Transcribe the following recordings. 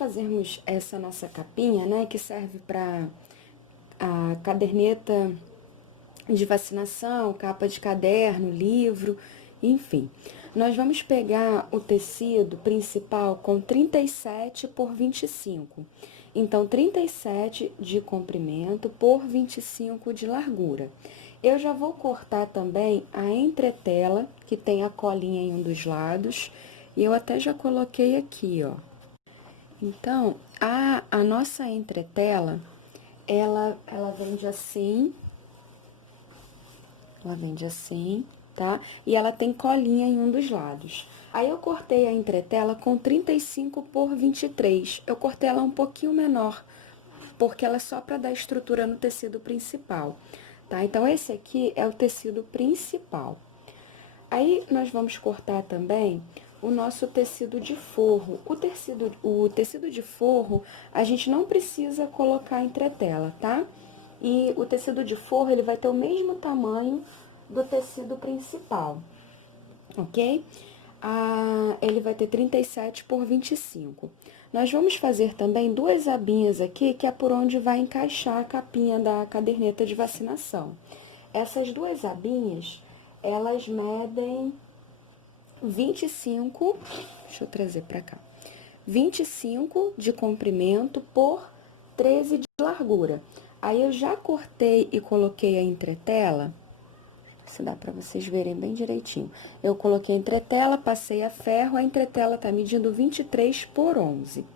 fazermos essa nossa capinha, né, que serve para a caderneta de vacinação, capa de caderno, livro, enfim. Nós vamos pegar o tecido principal com 37 por 25. Então, 37 de comprimento por 25 de largura. Eu já vou cortar também a entretela, que tem a colinha em um dos lados, e eu até já coloquei aqui, ó. Então, a nossa entretela, ela vende assim, tá? E ela tem colinha em um dos lados. Aí, eu cortei a entretela com 35 por 23. Eu cortei ela um pouquinho menor, porque ela é só para dar estrutura no tecido principal, tá? Então, esse aqui é o tecido principal. Aí, nós vamos cortar também o nosso tecido de forro. O tecido de forro, a gente não precisa colocar entretela, tá? E o tecido de forro, ele vai ter o mesmo tamanho do tecido principal, ok? Ele vai ter 37 por 25. Nós vamos fazer também duas abinhas aqui, que é por onde vai encaixar a capinha da caderneta de vacinação. Essas duas abinhas, elas medem 25, deixa eu trazer pra cá, 25 de comprimento por 13 de largura. Aí, eu já cortei e coloquei a entretela, se dá pra vocês verem bem direitinho. Eu coloquei a entretela, passei a ferro, a entretela tá medindo 23 por 11.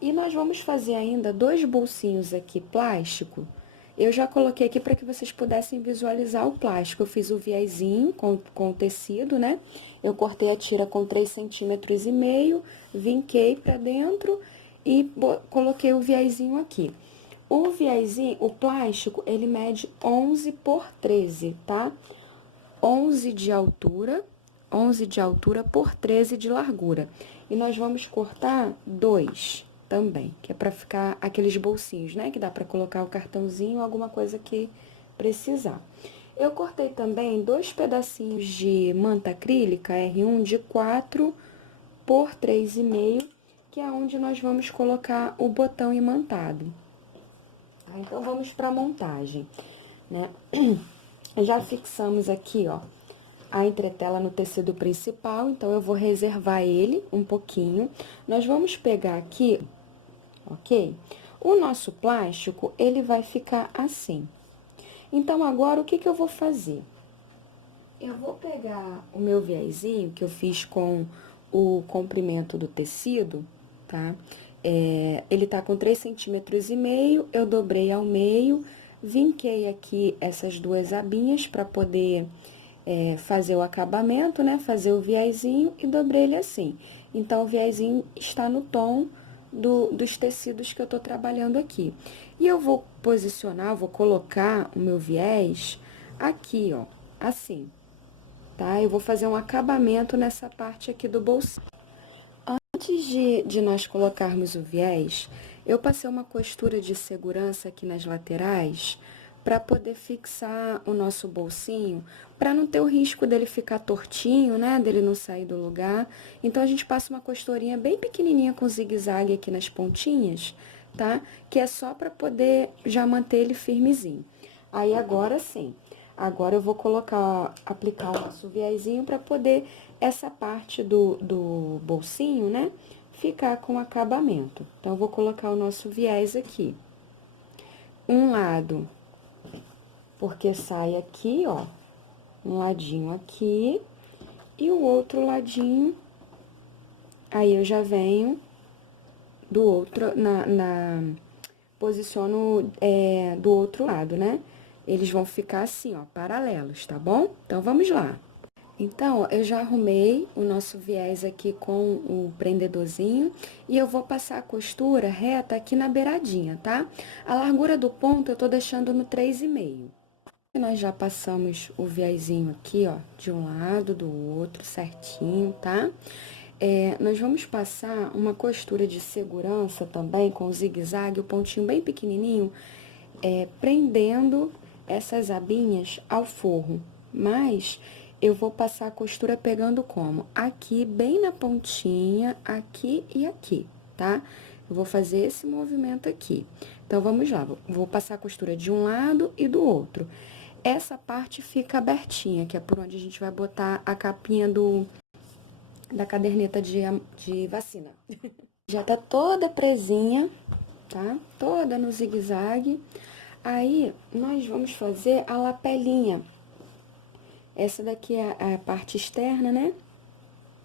E nós vamos fazer ainda dois bolsinhos aqui plástico. Eu já coloquei aqui para que vocês pudessem visualizar o plástico. Eu fiz o viezinho com o tecido, né? Eu cortei a tira com 3,5 centímetros, vinquei para dentro e coloquei o viezinho aqui. O viezinho, o plástico, ele mede 11 por 13, tá? 11 de altura por 13 de largura. E nós vamos cortar 2 também, que é para ficar aqueles bolsinhos, né? Que dá para colocar o cartãozinho, alguma coisa que precisar. Eu cortei também 2 pedacinhos de manta acrílica R1 de 4 por 3,5, que é onde nós vamos colocar o botão imantado. Então, vamos para a montagem, né? Já fixamos aqui, ó, a entretela no tecido principal, então eu vou reservar ele um pouquinho. Nós vamos pegar aqui, ok? O nosso plástico, ele vai ficar assim. Então, agora, o que que eu vou fazer? Eu vou pegar o meu viezinho, que eu fiz com o comprimento do tecido, tá? Ele tá com 3,5 centímetros, eu dobrei ao meio, vinquei aqui essas duas abinhas para poder fazer o acabamento, né? Fazer o viezinho e dobrei ele assim. Então, o viezinho está no tom dos tecidos que eu tô trabalhando aqui. E eu vou posicionar, vou colocar o meu viés aqui, ó, assim, tá? Eu vou fazer um acabamento nessa parte aqui do bolsinho. Antes de nós colocarmos o viés, eu passei uma costura de segurança aqui nas laterais para poder fixar o nosso bolsinho, para não ter o risco dele ficar tortinho, né, dele não sair do lugar. Então, a gente passa uma costurinha bem pequenininha com zigue-zague aqui nas pontinhas, tá? Que é só para poder já manter ele firmezinho. Aí, agora sim, agora eu vou aplicar o nosso viezinho para poder essa parte do bolsinho, né, ficar com acabamento. Então, eu vou colocar o nosso viés aqui. Um lado, porque sai aqui, ó, um ladinho aqui, e o outro ladinho, aí eu já venho do outro, posiciono do outro lado, né? Eles vão ficar assim, ó, paralelos, tá bom? Então, vamos lá. Então, eu já arrumei o nosso viés aqui com o prendedorzinho e eu vou passar a costura reta aqui na beiradinha, tá? A largura do ponto eu tô deixando no 3,5. Nós já passamos o viésinho aqui, ó, de um lado, do outro, certinho, tá? Nós vamos passar uma costura de segurança também com o zigue-zague, o pontinho bem pequenininho, prendendo essas abinhas ao forro. Mas eu vou passar a costura pegando como? Aqui, bem na pontinha, aqui e aqui, tá? Eu vou fazer esse movimento aqui. Então, vamos lá. Vou passar a costura de um lado e do outro. Essa parte fica abertinha, que é por onde a gente vai botar a capinha da caderneta de vacina. Já tá toda presinha, tá? Toda no zigue-zague. Aí, nós vamos fazer a lapelinha. Essa daqui é a parte externa, né?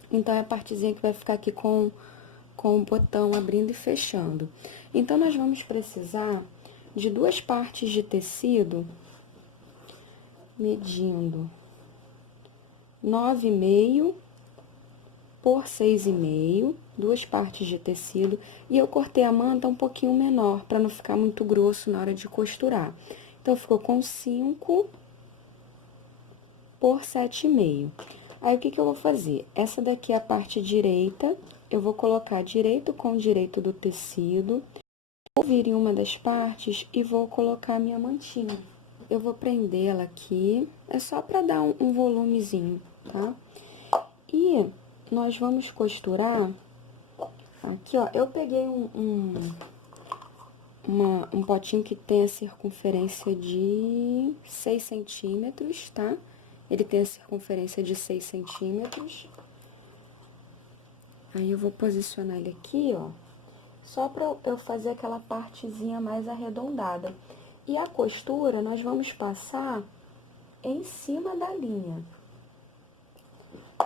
Então, é a partezinha que vai ficar aqui com o botão abrindo e fechando. Então, nós vamos precisar de 2 partes de tecido, medindo 9,5 por 6,5, 2 partes de tecido, e eu cortei a manta um pouquinho menor, para não ficar muito grosso na hora de costurar. Então, ficou com 5 por 7,5. Aí, o que que eu vou fazer? Essa daqui é a parte direita, eu vou colocar direito com direito do tecido, vou vir em uma das partes e vou colocar a minha mantinha. Eu vou prender ela aqui, é só para dar um volumezinho, tá? E nós vamos costurar aqui, ó. Eu peguei um potinho que tem a circunferência de 6 centímetros, tá? Ele tem a circunferência de 6 centímetros. Aí, eu vou posicionar ele aqui, ó, só pra eu fazer aquela partezinha mais arredondada. E a costura, nós vamos passar em cima da linha.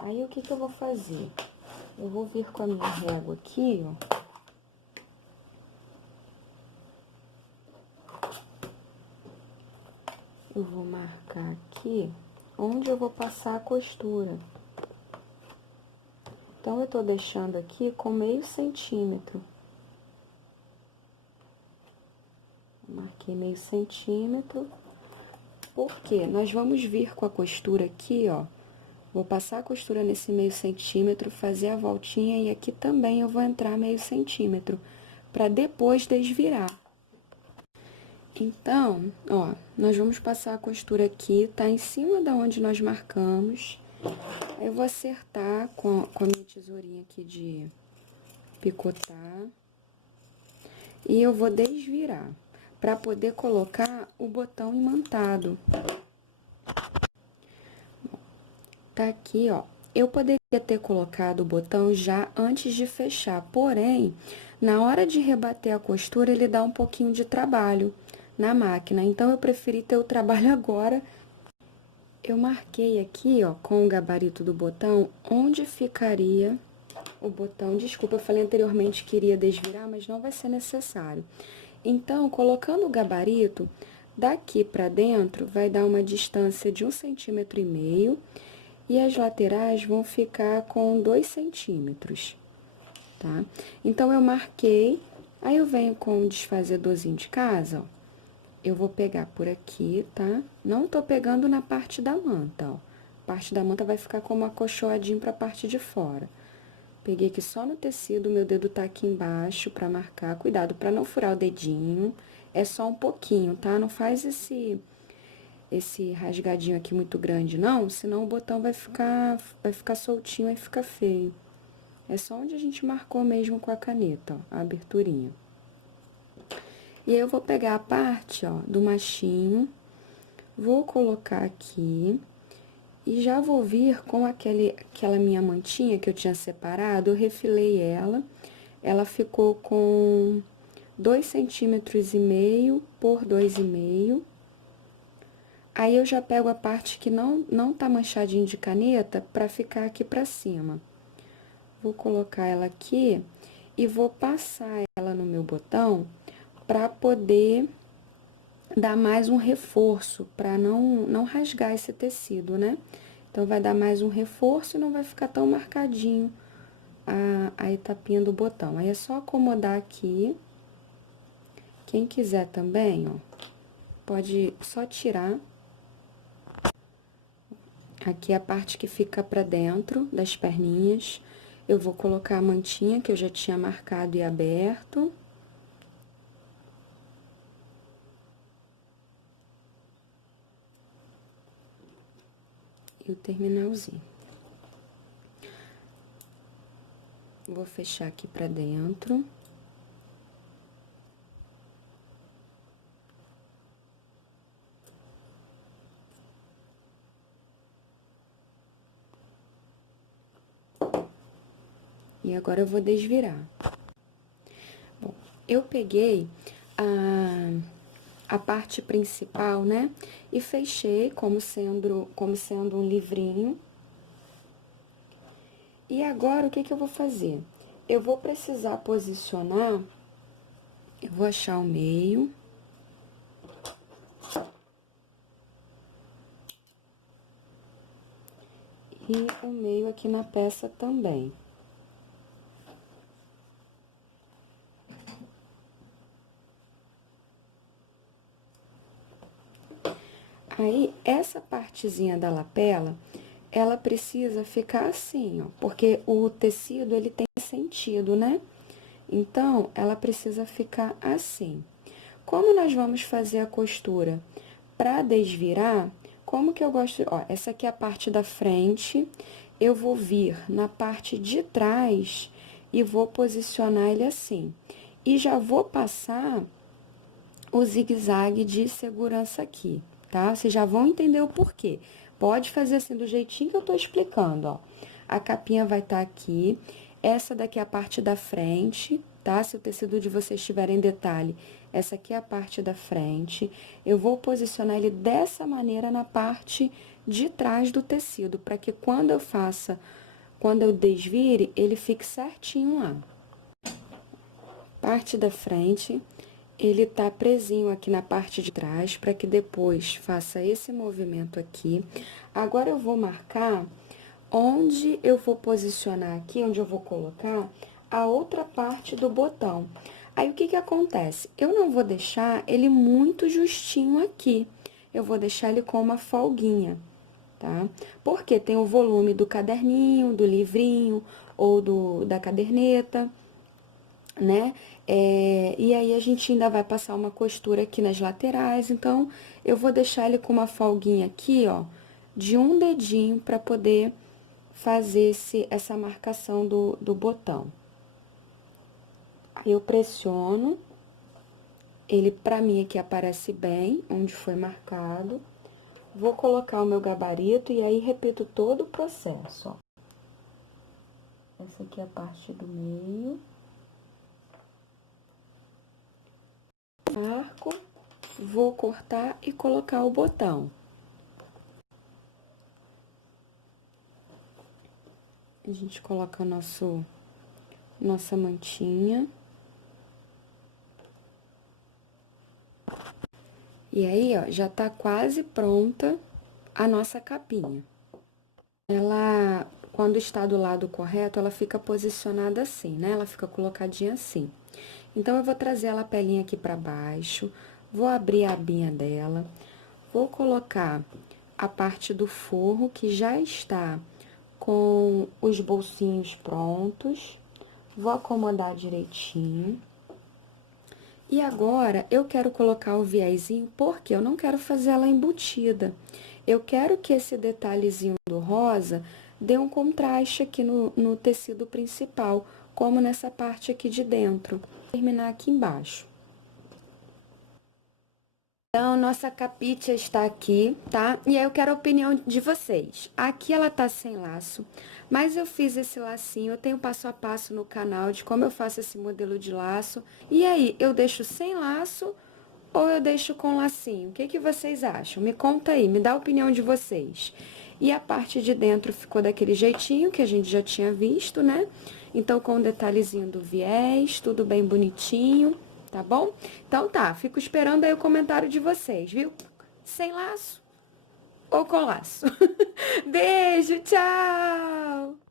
Aí, o que que eu vou fazer? Eu vou vir com a minha régua aqui, ó. Eu vou marcar aqui onde eu vou passar a costura. Então, eu tô deixando aqui com meio centímetro. Marquei meio centímetro. Porque nós vamos vir com a costura aqui, ó. Vou passar a costura nesse meio centímetro, fazer a voltinha e aqui também eu vou entrar meio centímetro, para depois desvirar. Então, ó, nós vamos passar a costura aqui, tá em cima da onde nós marcamos. Aí, eu vou acertar com a minha tesourinha aqui de picotar. E eu vou desvirar, para poder colocar o botão imantado. Tá aqui, ó. Eu poderia ter colocado o botão já antes de fechar, porém, na hora de rebater a costura, ele dá um pouquinho de trabalho na máquina. Então, eu preferi ter o trabalho agora. Eu marquei aqui, ó, com o gabarito do botão, onde ficaria o botão. Desculpa, eu falei anteriormente que iria desvirar, mas não vai ser necessário. Então, colocando o gabarito, daqui pra dentro, vai dar uma distância de 1,5 cm. E as laterais vão ficar com 2 centímetros, tá? Então, eu marquei, aí eu venho com o desfazedorzinho de casa, ó. Eu vou pegar por aqui, tá? Não tô pegando na parte da manta, ó. A parte da manta vai ficar como acolchoadinho pra parte de fora. Peguei aqui só no tecido, meu dedo tá aqui embaixo pra marcar. Cuidado pra não furar o dedinho. É só um pouquinho, tá? Não faz esse rasgadinho aqui muito grande, não, senão o botão vai ficar soltinho e fica feio. É só onde a gente marcou mesmo com a caneta, ó, a aberturinha. E aí, eu vou pegar a parte, ó, do machinho, vou colocar aqui e já vou vir com aquela minha mantinha que eu tinha separado, eu refilei ela ficou com 2,5 centímetros por 2,5. Aí, eu já pego a parte que não tá manchadinho de caneta pra ficar aqui pra cima. Vou colocar ela aqui e vou passar ela no meu botão pra poder dar mais um reforço, pra não rasgar esse tecido, né? Então, vai dar mais um reforço e não vai ficar tão marcadinho a etapinha do botão. Aí, é só acomodar aqui. Quem quiser também, ó, pode só tirar. Aqui é a parte que fica pra dentro das perninhas. Eu vou colocar a mantinha que eu já tinha marcado e aberto. E o terminalzinho. Vou fechar aqui pra dentro. E agora eu vou desvirar. Bom, eu peguei a parte principal, né? E fechei como sendo um livrinho. E agora, o que que eu vou fazer? Eu vou precisar posicionar, eu vou achar o meio. E o meio aqui na peça também. Aí, essa partezinha da lapela, ela precisa ficar assim, ó, porque o tecido, ele tem sentido, né? Então, ela precisa ficar assim. Como nós vamos fazer a costura para desvirar, como que eu gosto... Ó, essa aqui é a parte da frente, eu vou vir na parte de trás e vou posicionar ele assim. E já vou passar o zigue-zague de segurança aqui, tá? Vocês já vão entender o porquê. Pode fazer assim, do jeitinho que eu tô explicando, ó. A capinha vai estar aqui, essa daqui é a parte da frente, tá? Se o tecido de vocês estiver em detalhe, essa aqui é a parte da frente. Eu vou posicionar ele dessa maneira na parte de trás do tecido, para que quando eu desvire, ele fique certinho lá. Parte da frente, ele tá presinho aqui na parte de trás, para que depois faça esse movimento aqui. Agora, eu vou marcar onde eu vou posicionar aqui, onde eu vou colocar a outra parte do botão. Aí, o que que acontece? Eu não vou deixar ele muito justinho aqui, eu vou deixar ele com uma folguinha, tá? Porque tem o volume do caderninho, do livrinho ou da caderneta, né? E aí, a gente ainda vai passar uma costura aqui nas laterais, então, eu vou deixar ele com uma folguinha aqui, ó, de um dedinho para poder fazer essa marcação do botão. Eu pressiono, ele pra mim aqui aparece bem, onde foi marcado. Vou colocar o meu gabarito e aí repito todo o processo, ó. Essa aqui é a parte do meio. Marco, vou cortar e colocar o botão. A gente coloca nossa mantinha. E aí, ó, já tá quase pronta a nossa capinha. Ela, quando está do lado correto, ela fica posicionada assim, né? Ela fica colocadinha assim. Então, eu vou trazer a lapelinha aqui pra baixo, vou abrir a abinha dela, vou colocar a parte do forro que já está com os bolsinhos prontos, vou acomodar direitinho. E agora, eu quero colocar o viezinho, porque eu não quero fazer ela embutida. Eu quero que esse detalhezinho do rosa dê um contraste aqui no tecido principal, como nessa parte aqui de dentro. Vou terminar aqui embaixo. Então, nossa capite está aqui, tá? E aí, eu quero a opinião de vocês. Aqui ela tá sem laço, mas eu fiz esse lacinho, eu tenho passo a passo no canal de como eu faço esse modelo de laço. E aí, eu deixo sem laço ou eu deixo com lacinho? O que que vocês acham? Me conta aí, me dá a opinião de vocês. E a parte de dentro ficou daquele jeitinho que a gente já tinha visto, né? Então, com o detalhezinho do viés, tudo bem bonitinho. Tá bom? Então tá, fico esperando aí o comentário de vocês, viu? Sem laço ou com laço? Beijo, tchau!